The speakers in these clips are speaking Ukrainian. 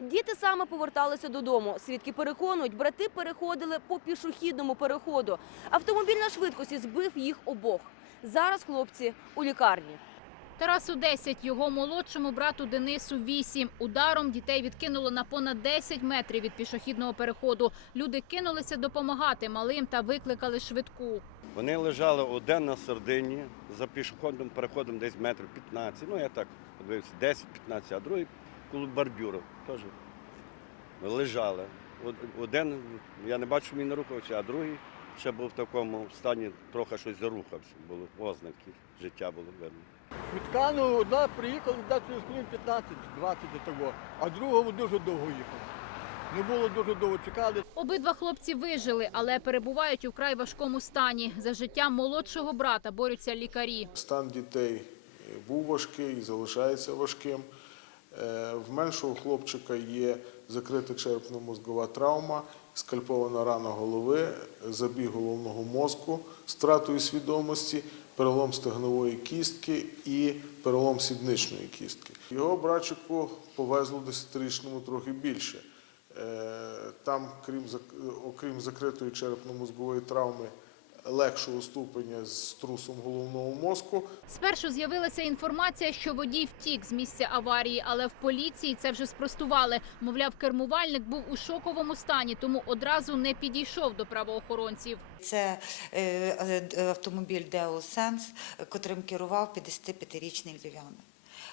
Діти саме поверталися додому. Свідки переконують, брати переходили по пішохідному переходу. Автомобіль на швидкості збив їх обох. Зараз хлопці у лікарні. Тарасу 10, його молодшому брату Денису 8. Ударом дітей відкинуло на понад 10 метрів від пішохідного переходу. Люди кинулися допомагати малим та викликали швидку. Вони лежали один на середині за пішохідним переходом десь метрів 15. Ну я так подивився, 10-15, а другий коло бордюру теж лежали. Один, я не бачу, він не рухався, а другий ще був в такому стані, трохи щось зарухався. Були ознаки, життя було видно. Швидка, ну, одна приїхала десь через хвилин 15-20 до того, а друга дуже довго їхала. Не було дуже довго чекали. Обидва хлопці вижили, але перебувають у вкрай важкому стані. За життя молодшого брата борються лікарі. Стан дітей був важкий і залишається важким. Е, В меншого хлопчика є закрита черепно-мозгова травма, скальпована рана голови, забіг головного мозку з втратою свідомості, перелом стегнової кістки і перелом сідничної кістки. Його братчику повезло десятирічному трохи більше. Е, Там, крім, окрім закритої черепно-мозгової травми, легшого ступеня з трусом головного мозку, Спершу з'явилася інформація, що водій втік з місця аварії, але в поліції це вже спростували. Мовляв, кермувальник був у шоковому стані, тому одразу не підійшов до правоохоронців. Це е, е, автомобіль Део Сенс, котрим керував 55-річний львів'янин.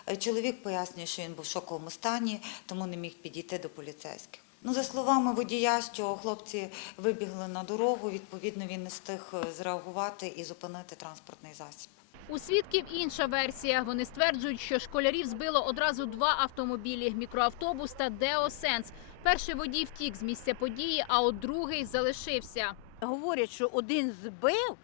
Е, Чоловік пояснює, що він був в шоковому стані, тому не міг підійти до поліцейських. Ну, за словами водія, що хлопці вибігли на дорогу, відповідно, він не встиг е, зреагувати і зупинити транспортний засіб. У свідків інша версія. Вони стверджують, що школярів збило одразу два автомобілі: мікроавтобус та Део Сенс. Перший водій втік з місця події, а от другий залишився. Говорять, що один збив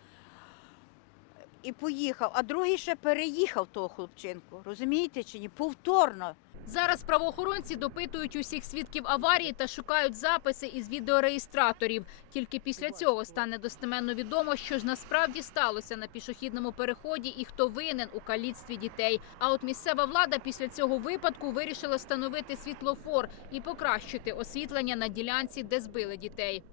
і поїхав, а другий ще переїхав того хлопчинку. Розумієте чи ні? Повторно. Зараз правоохоронці допитують усіх свідків аварії та шукають записи із відеореєстраторів. Тільки після цього стане достеменно відомо, що ж насправді сталося на пішохідному переході і хто винен у каліцтві дітей. А от місцева влада після цього випадку вирішила встановити світлофор і покращити освітлення на ділянці, де збили дітей.